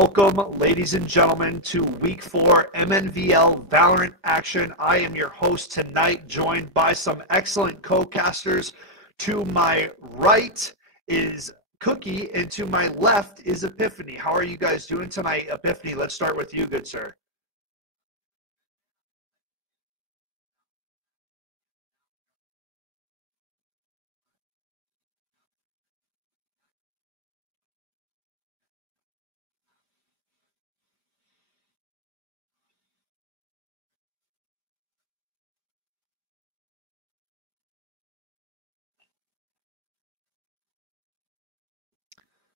Welcome, ladies and gentlemen, to Week 4 MNVL Valorant action. I am your host tonight, joined by some excellent co-casters. To my right is Cookie, and to my left is Epiphany. How are you guys doing tonight? Epiphany, let's start with you, good sir.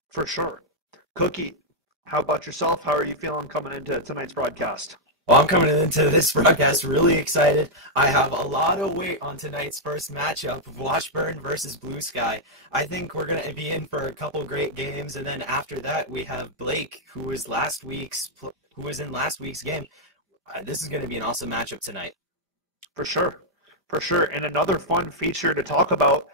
For sure. Cookie, how about yourself? How are you feeling coming into tonight's broadcast? Well, I'm coming into this broadcast really excited. I have a lot of weight on tonight's first matchup of Washburn versus Blue Sky. I think we're going to be in for a couple great games, and then after that we have Blake, who was in last week's game. This is going to be an awesome matchup tonight. For sure. For sure. And another fun feature to talk about,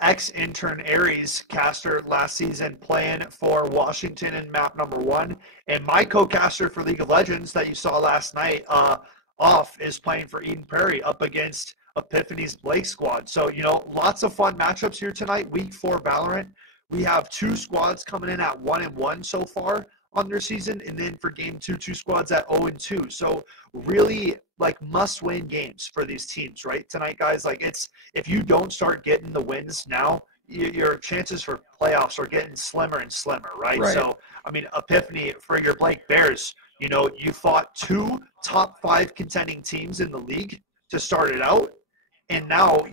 ex-intern Aries caster last season playing for Washington in map number 1. And my co-caster for League of Legends that you saw last night, off, is playing for Eden Prairie up against Epiphany's Blake squad. So, lots of fun matchups here tonight. Week 4 Valorant. We have 2 squads coming in at 1-1 so far on their season, and then for game 2, 2 squads at 0-2. So really must-win games for these teams, right? Tonight, guys, if you don't start getting the wins now, your chances for playoffs are getting slimmer and slimmer, right? So, Epiphany, for your Blake Bears, you fought 2 top 5 contending teams in the league to start it out, and now,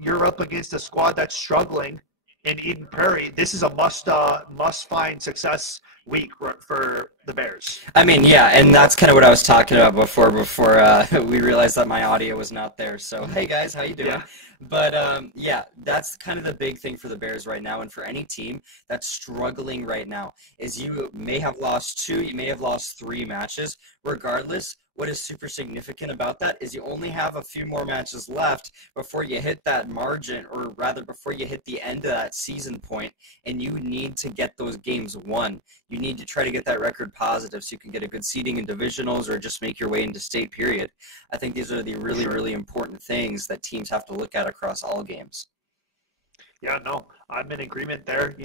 you're up against a squad that's struggling in Eden Prairie. This is a must-find success week for the Bears. Yeah, and that's kind of what I was talking about before we realized that my audio was not there. So, hey guys, how you doing? Yeah. But yeah, that's kind of the big thing for the Bears right now, and for any team that's struggling right now, is you may have lost 2, you may have lost 3 matches. Regardless, what is super significant about that is you only have a few more matches left before you hit that margin, or rather before you hit the end of that season point, and you need to get those games won. You need to try to get that record positive so you can get a good seeding in divisionals or just make your way into state, period. I think these are the really, really important things that teams have to look at across all games. Yeah, no, I'm in agreement there.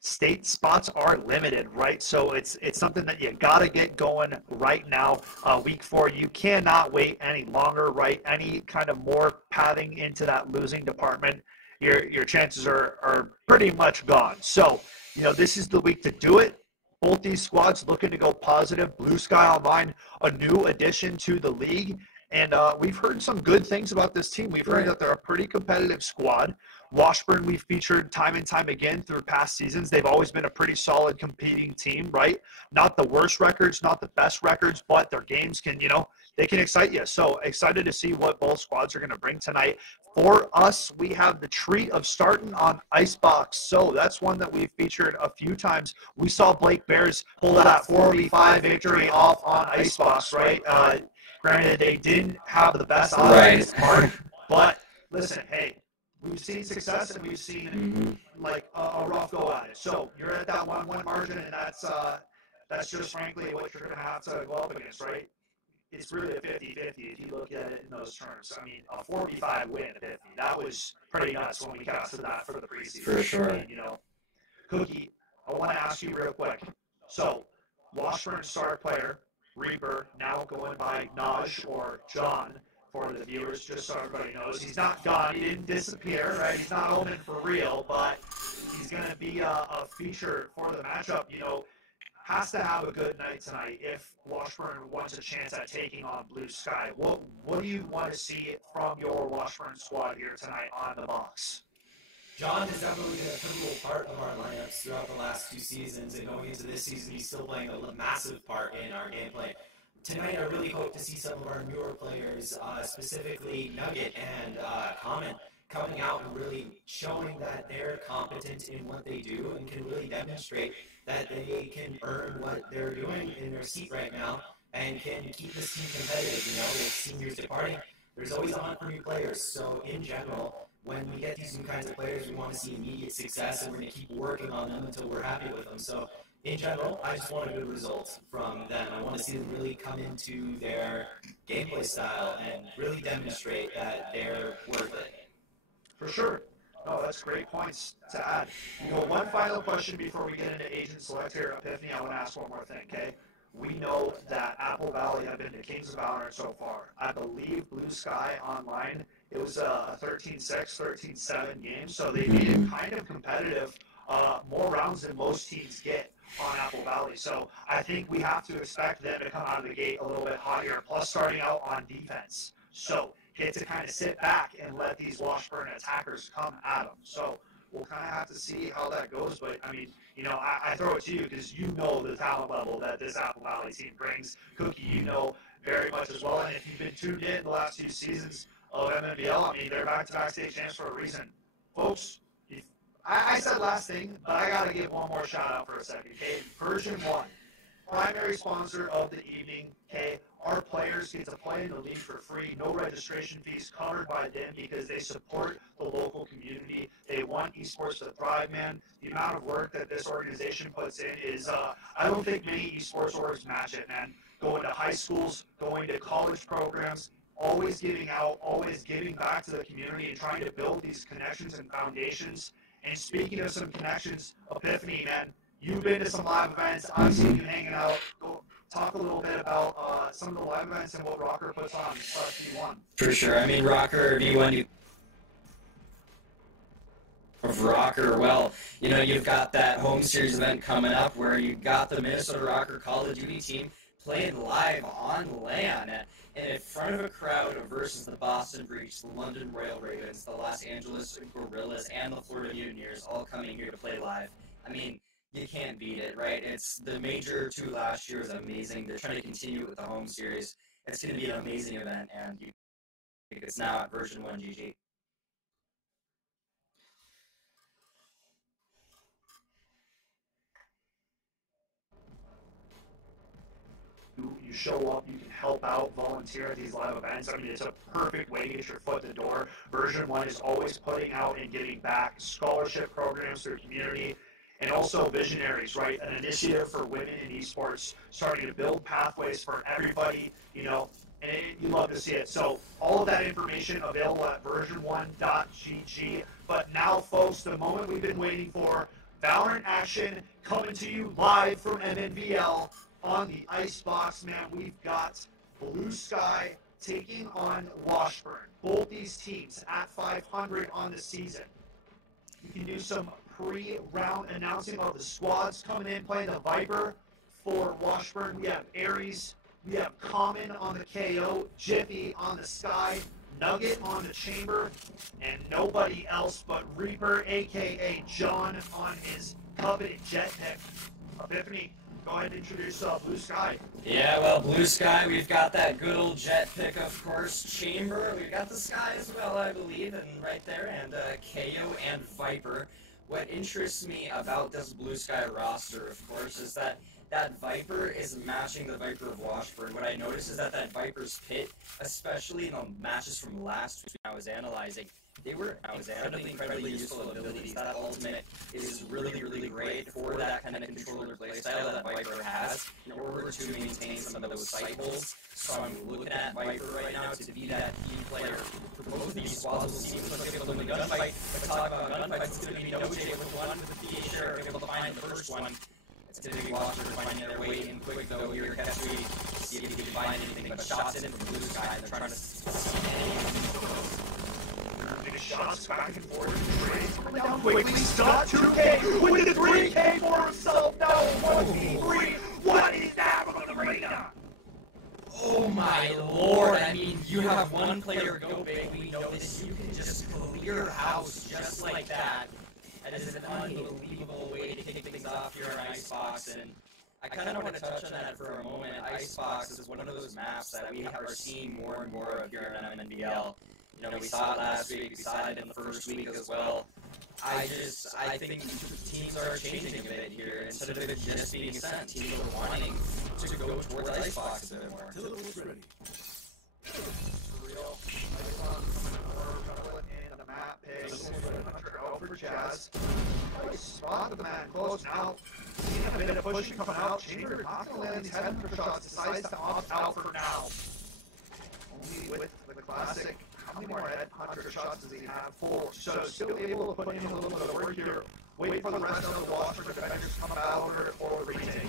State spots are limited, right? So it's something that you got to get going right now. Week 4, you cannot wait any longer, right? Any kind of more padding into that losing department, your chances are pretty much gone. So, this is the week to do it. Both these squads looking to go positive. Blue Sky Online, a new addition to the league. And we've heard some good things about this team. We've heard that they're a pretty competitive squad. Washburn, we've featured time and time again through past seasons. They've always been a pretty solid competing team, right? Not the worst records, not the best records, but their games can, they can excite you. So excited to see what both squads are going to bring tonight. For us, we have the treat of starting on Icebox. So that's one that we've featured a few times. We saw Blake Bears pull that 4v5 victory off on Icebox, right? Granted, they didn't have the best odds, but listen, hey, we've seen success and we've seen a rough go at it. So you're at that 1-1 margin, and that's just frankly what you're going to have to go up against, right? It's really a 50-50 if you look at it in those terms. A 4v5 win at 50, that was pretty nuts when we casted that for the preseason. For sure. Cookie, I want to ask you real quick. So, Washburn star player, Reaper, now going by Naj or John for the viewers, just so everybody knows. He's not gone. He didn't disappear, right? He's not open for real, but he's going to be a feature for the matchup. Has to have a good night tonight if Washburn wants a chance at taking on Blue Sky. What do you want to see from your Washburn squad here tonight on the box? John has definitely been a pivotal part of our lineups throughout the last 2 seasons, and going into this season, he's still playing a massive part in our gameplay. Tonight, I really hope to see some of our newer players, specifically Nugget and Common, coming out and really showing that they're competent in what they do and can really demonstrate that they can earn what they're doing in their seat right now and can keep this team competitive. With seniors departing, there's always a hunt for new players. So in general, when we get these new kinds of players, we want to see immediate success, and we're going to keep working on them until we're happy with them. So In general, I just want a good result from them. I want to see them really come into their gameplay style and really demonstrate that they're worth it. For sure. Oh, that's great points to add. You know, one final question before we get into agent select here, Epiphany. I want to ask one more thing, okay? We know that Apple Valley have been to Kings of Valorant so far. I believe Blue Sky Online, it was a 13-6, 13-7 game, so they made it kind of competitive, more rounds than most teams get on Apple Valley. So I think we have to expect them to come out of the gate a little bit hotter, plus starting out on defense. So get to kind of sit back and let these Washburn attackers come at them. So we'll kind of have to see how that goes. But, I mean, you know, I throw it to you because you know the talent level that this Apple Valley team brings. Cookie, you know very much as well. And if you've been tuned in the last few seasons of MNVL, I mean, they're back-to-back state champs for a reason. Folks, I said last thing, but I got to give one more shout-out for a second, okay? VERSION1, primary sponsor of the evening, okay? Our players get to play in the league for free, no registration fees covered by them because they support the local community. They want esports to thrive, man. The amount of work that this organization puts in is, I don't think many esports orgs match it, man. Going to high schools, going to college programs, always giving out, always giving back to the community and trying to build these connections and foundations. And speaking of some connections, Epiphany, man, you've been to some live events. I've seen you hanging out. Go talk a little bit about some of the live events and what Rocker puts on V1. For sure. I mean, Rocker, V1, of Rocker, well, you know, you've got that home series event coming up where you've got the Minnesota Rocker Call of Duty team playing live on LAN and in front of a crowd versus the Boston Breach, the London Royal Ravens, the Los Angeles Gorillas, and the Florida Mutineers all coming here to play live. I mean, you can't beat it, right? It's the major 2 last year was amazing. They're trying to continue it with the home series. It's going to be an amazing event, and it's now at VERSION1 GG. You show up, you can help out, volunteer at these live events. I mean, it's a perfect way to get your foot in the door. VERSION1 is always putting out and giving back scholarship programs to the community and also visionaries, right? An initiative for women in esports, starting to build pathways for everybody, you know, and you love to see it. So all of that information available at version1.gg. But now, folks, the moment we've been waiting for, Valorant action coming to you live from MNVL. On the Icebox, man, we've got Blue Sky taking on Washburn. Both these teams at 500 on the season. You can do some pre-round announcing of the squads coming in, playing the Viper for Washburn. We have Ares, we have Common on the KO, Jiffy on the Sky, Nugget on the Chamber, and nobody else but Reaper, a.k.a. John, on his coveted jetpack. Epiphany, go ahead and introduce Blue Sky. Yeah, well, Blue Sky, we've got that good old jet pick, of course. Chamber, we've got the Sky as well, I believe, and right there, and KO and Viper. What interests me about this Blue Sky roster, of course, is that Viper is matching the Viper of Washburn. What I noticed is that Viper's pit, especially in the matches from last week I was analyzing, they were incredibly useful abilities. That ultimate is really, really great for that kind of controller playstyle that Viper has in order to maintain some of those cycles. So I'm looking at Viper right now to be that key player for both of these squads. We'll see what's going to go in the gunfight. But talk about gunfights, it's going to be no J with one with the PA share, able to find the first one. It's going to be Washburn finding their way in quick though here. Ketri, see if he can find anything but shots in from Blue Sky. They're trying to see shots back and forth. Coming down quickly. Scott 2K with the 3K for himself. Now 1v3. What is that from the arena? Oh my lord. I mean, you have one player go big. We know this. You can just clear house just like that. That is an unbelievable way to kick things off here on Icebox. And I kind of want to touch on that for a moment. Icebox is one of those maps that we are seeing more and more of here on MNVL. You know, we saw it last week, we saw it in the first week as well. I think teams are changing a bit here. Instead of it just being sent, teams are wanting to go towards Icebox a bit more. Real. And the map picks. Over Jazz. Spot the man close now. Seeing a bit of pushing coming out. Chamber not going to land these headhunter shots. Decides to opt out for now. Only with the classic. How many more headhunter shots does he have? 4. So still able to put in a little bit of work here. Wait for the rest of the Washburn defenders to come out or retake.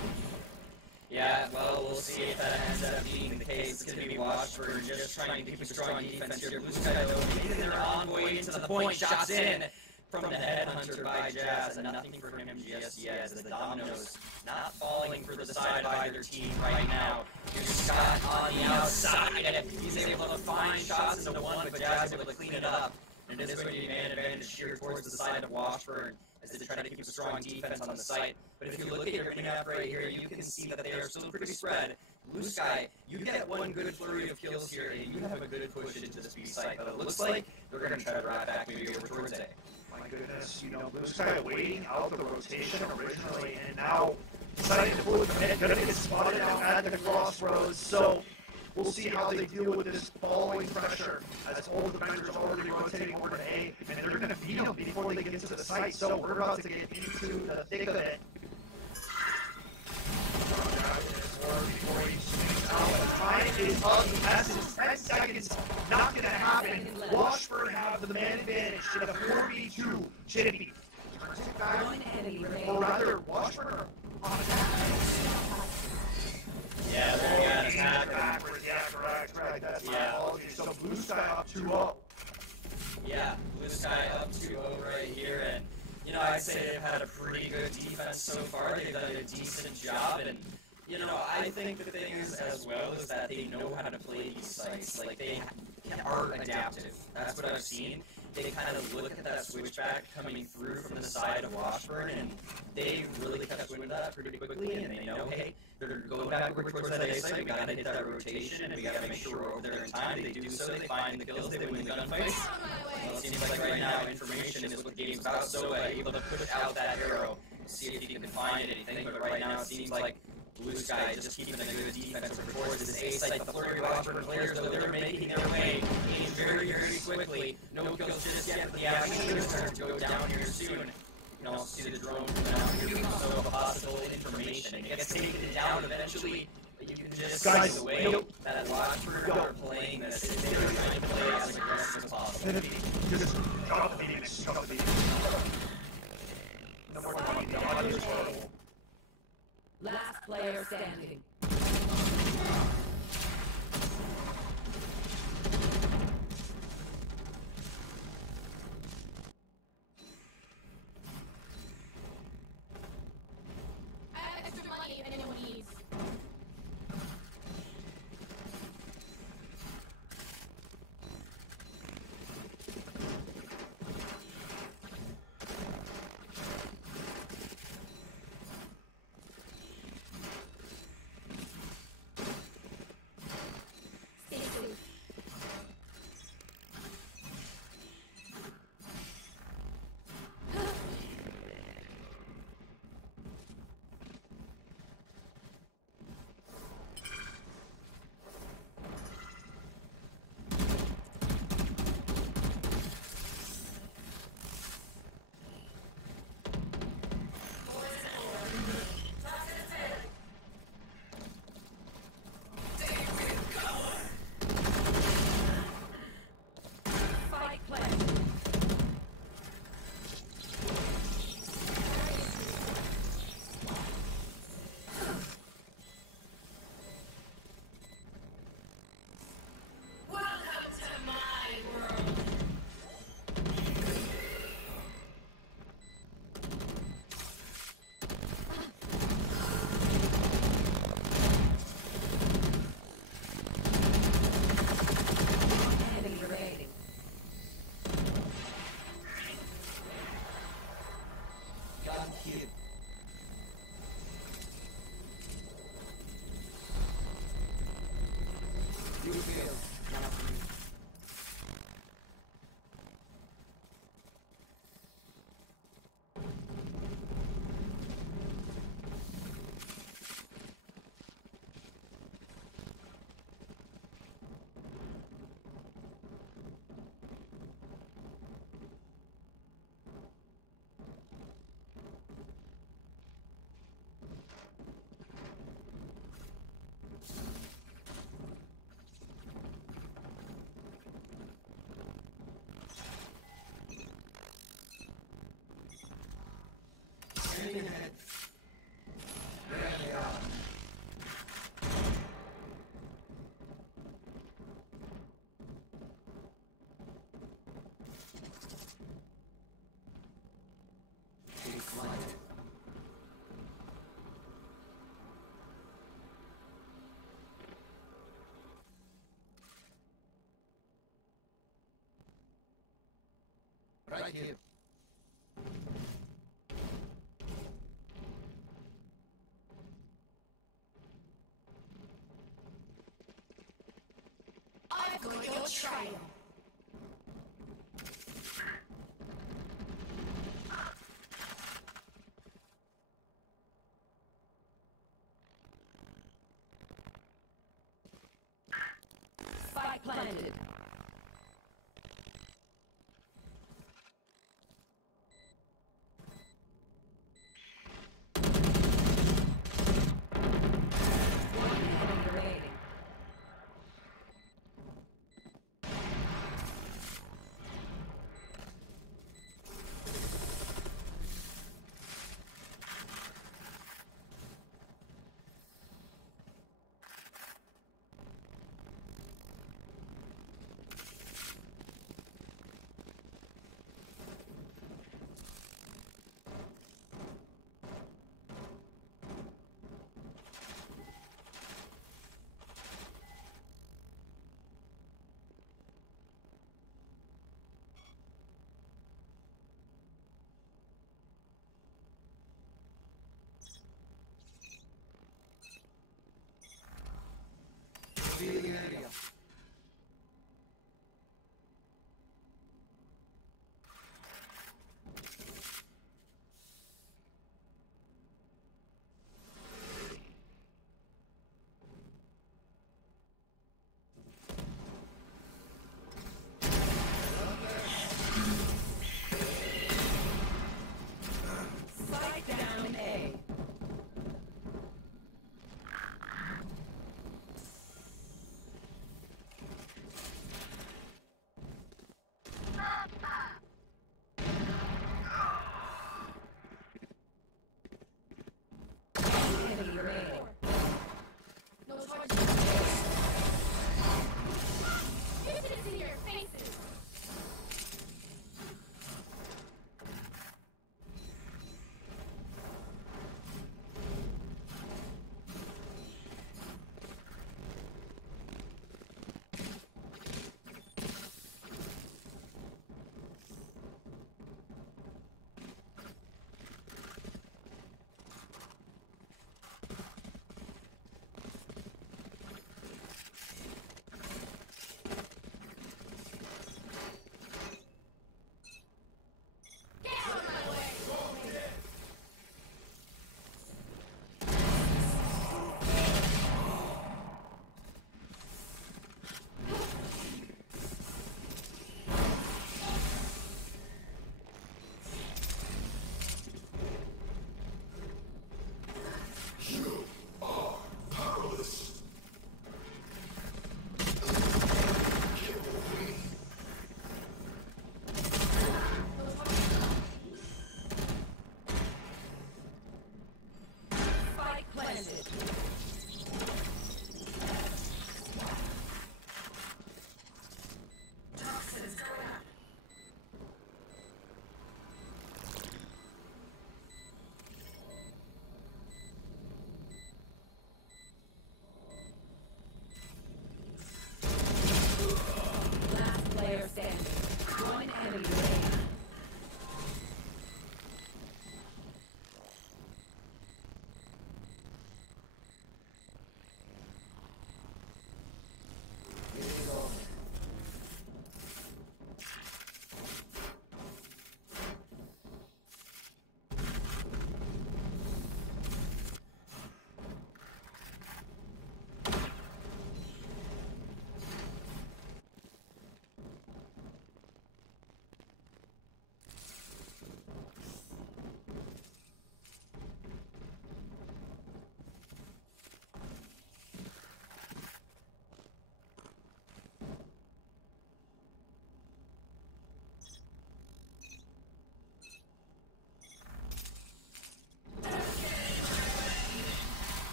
Yeah, well, we'll see if that ends up being the case. It's going to be Washburn just trying to keep a strong defense here. Blue Sky, though, making their envoy into the point. Shots in from the headhunter by Jazz, and nothing for him just yet, as the dominoes not falling for the side of either team right now. Here's Scott on the outside. He's able to find shots into one, but Jazz able to clean it up. And it is going to be man advantage here towards the side of Washburn as they try to keep a strong defense on the site. But if you look at your map right here, you can see that they are still pretty spread. Blue Sky, you get one good flurry of kills here, and you have a good push into this B site. But it looks like they're going to try to wrap back maybe over towards A. My goodness, Blue Sky waiting out the rotation originally, and now deciding to pull with the mid, gonna get spotted out at the crossroads. So we'll see how they deal with this falling pressure as all the defenders already rotating over to A, and they're gonna beat them before they get to the site. So we're about to get into the thick of it. Before he swings out, time is of the essence. 10 seconds, not going to happen. Washburn have the man advantage to the 4v2. Chippy turns it back, or rather, Washburn on attack. Yeah, they're going to attack backwards. Yeah, correct. That's my apology. So Blue Sky up 2-0. Yeah, Blue Sky up 2-0 right here, and I'd say they've had a pretty good defense so far. They've done a decent job, and I think the thing is, as well, is that they know how to play these sites. Like, they are adaptive. That's what I've seen. They kind of look at that switchback coming through from the side of Washburn, and they really catch wind of that pretty quickly, and they know, hey, they're going back over towards that A site, we gotta hit that rotation, and we gotta make sure we're over there in time. They do so, they find the kills, they win the gunfights. Well, it seems like right now, information is what the game's about, so able to push out that arrow, see if you can find anything, but right now it seems like Blue Sky just keeping a good defense over towards this A site, but the flurry of Washburn players, though, they're making their way very quickly. No kills just yet, but the action should start to go down here soon. You can also see the drone coming out here, so possible information. It gets taken down eventually, but you can just see the way that Washburn are playing this. They're trying to play as aggressive as possible. Just drop the Phoenix. No more than the audio is horrible. Last player standing. I have extra money if anyone needs. Thank you. I've got your trail. Spike planted. One enemy remaining.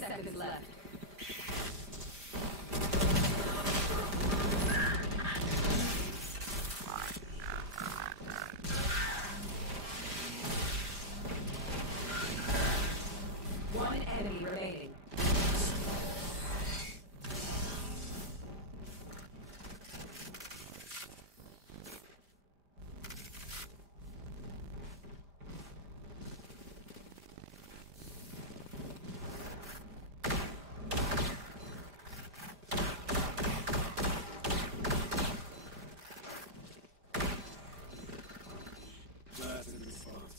seconds left. One enemy remaining. Last in response.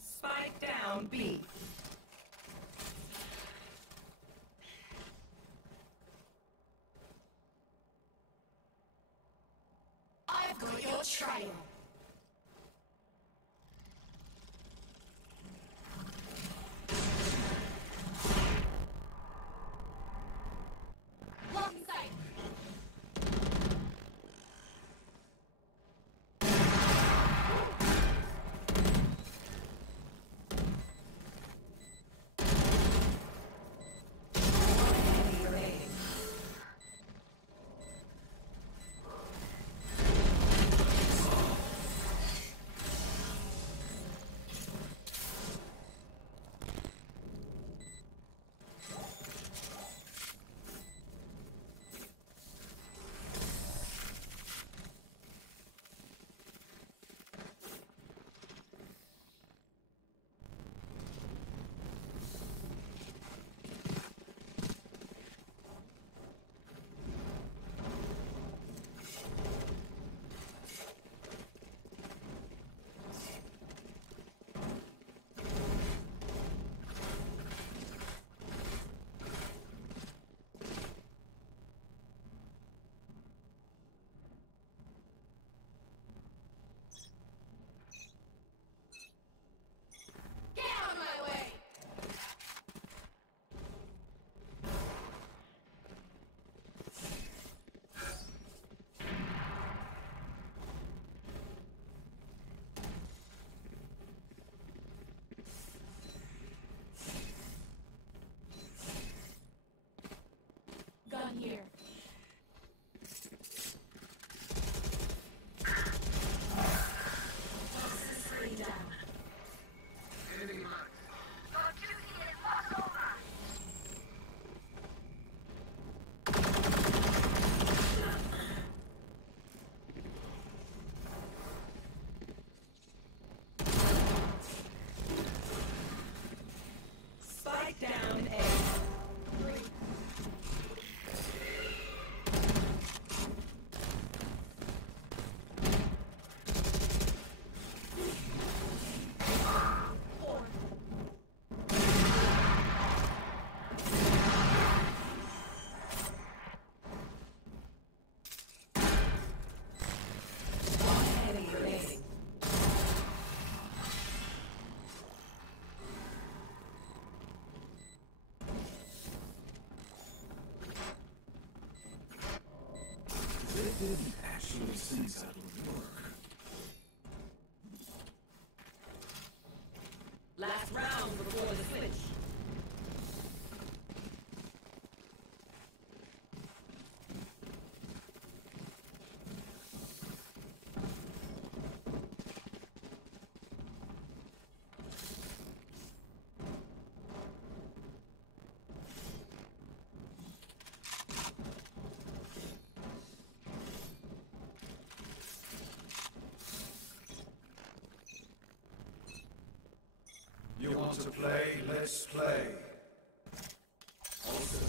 Spike down B. I've got your trail. Blocking sight. Enemy remaining. Get out of my way! Gun here. Toxicity down. Spike down A. One enemy remaining. They didn't actually think that would work. Last round before the switch. You want to play? Let's play. Also,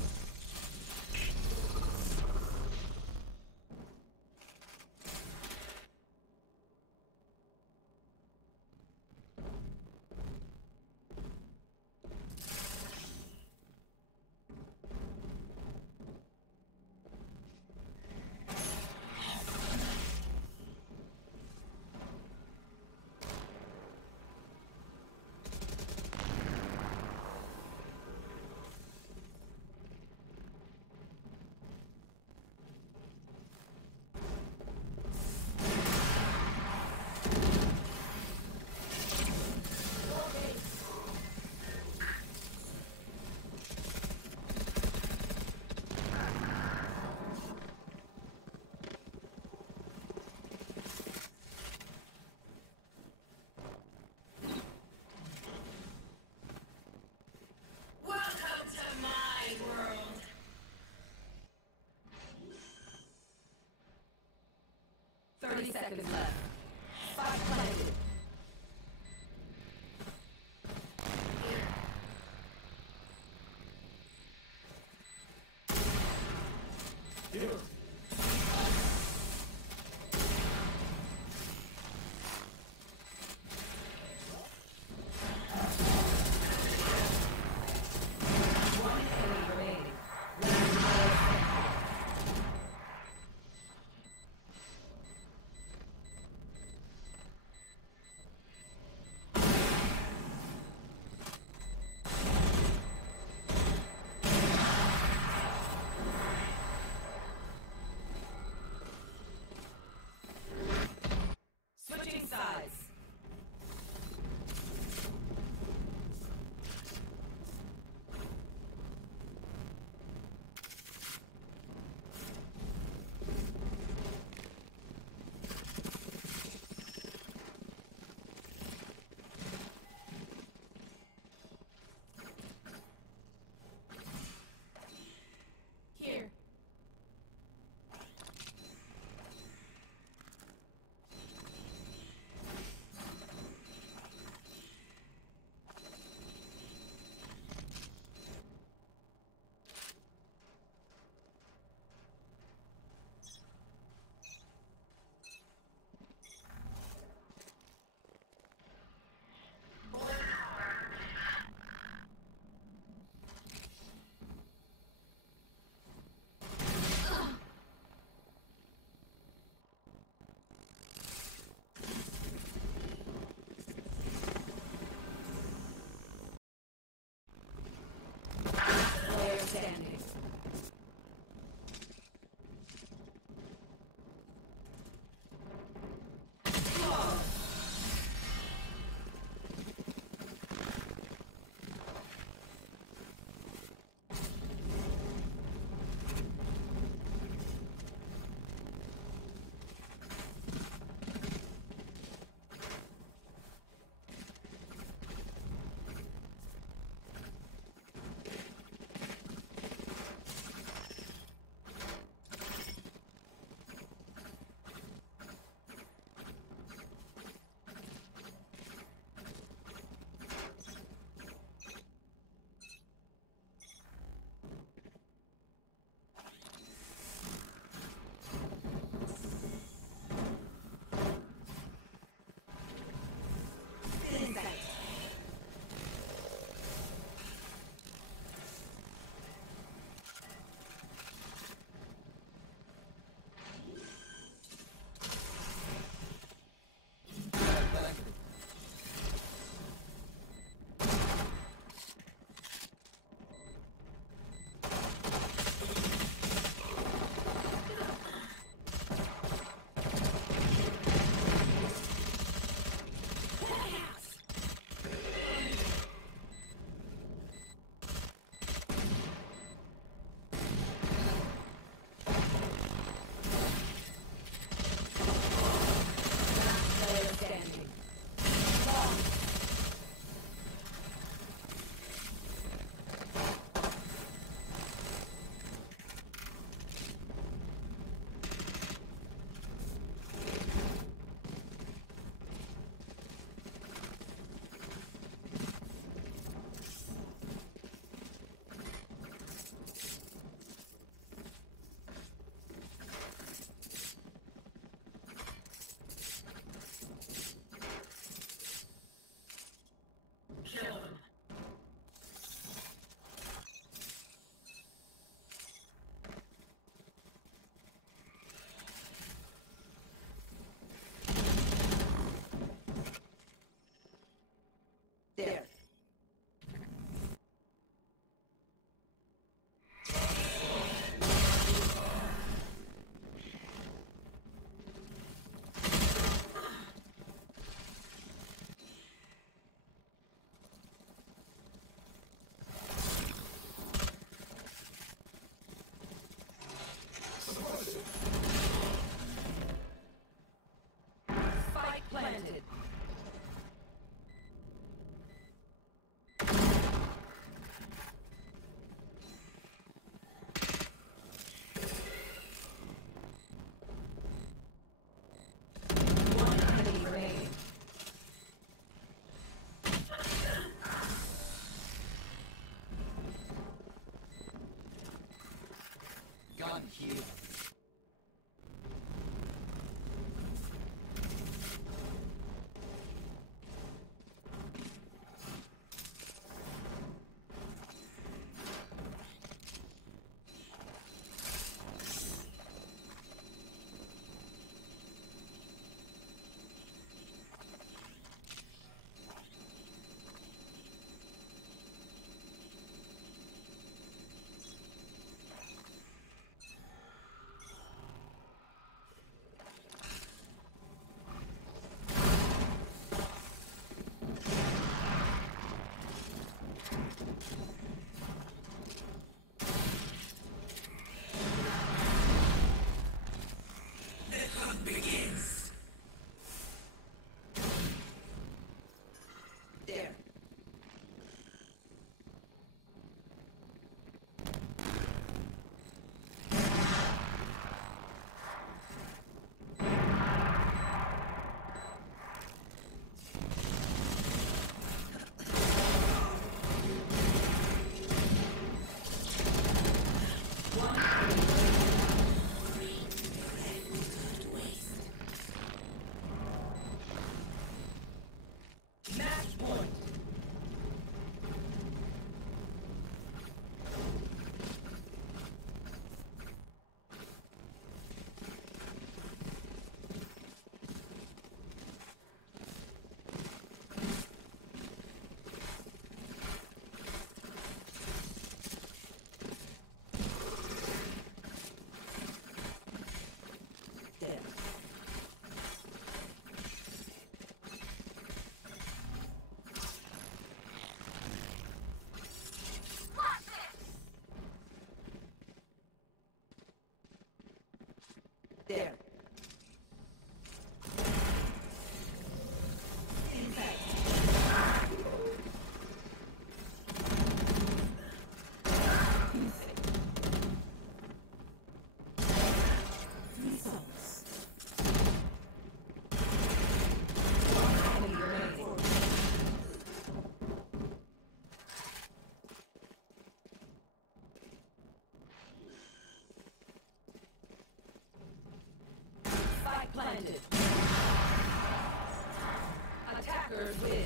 30 seconds left. Spike planted. One enemy remaining. I'm here. There. Match point. There. There. Spike planted. Attackers win.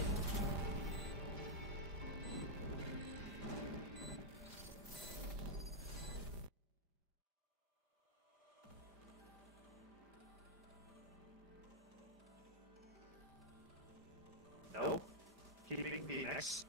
No. Keeping the next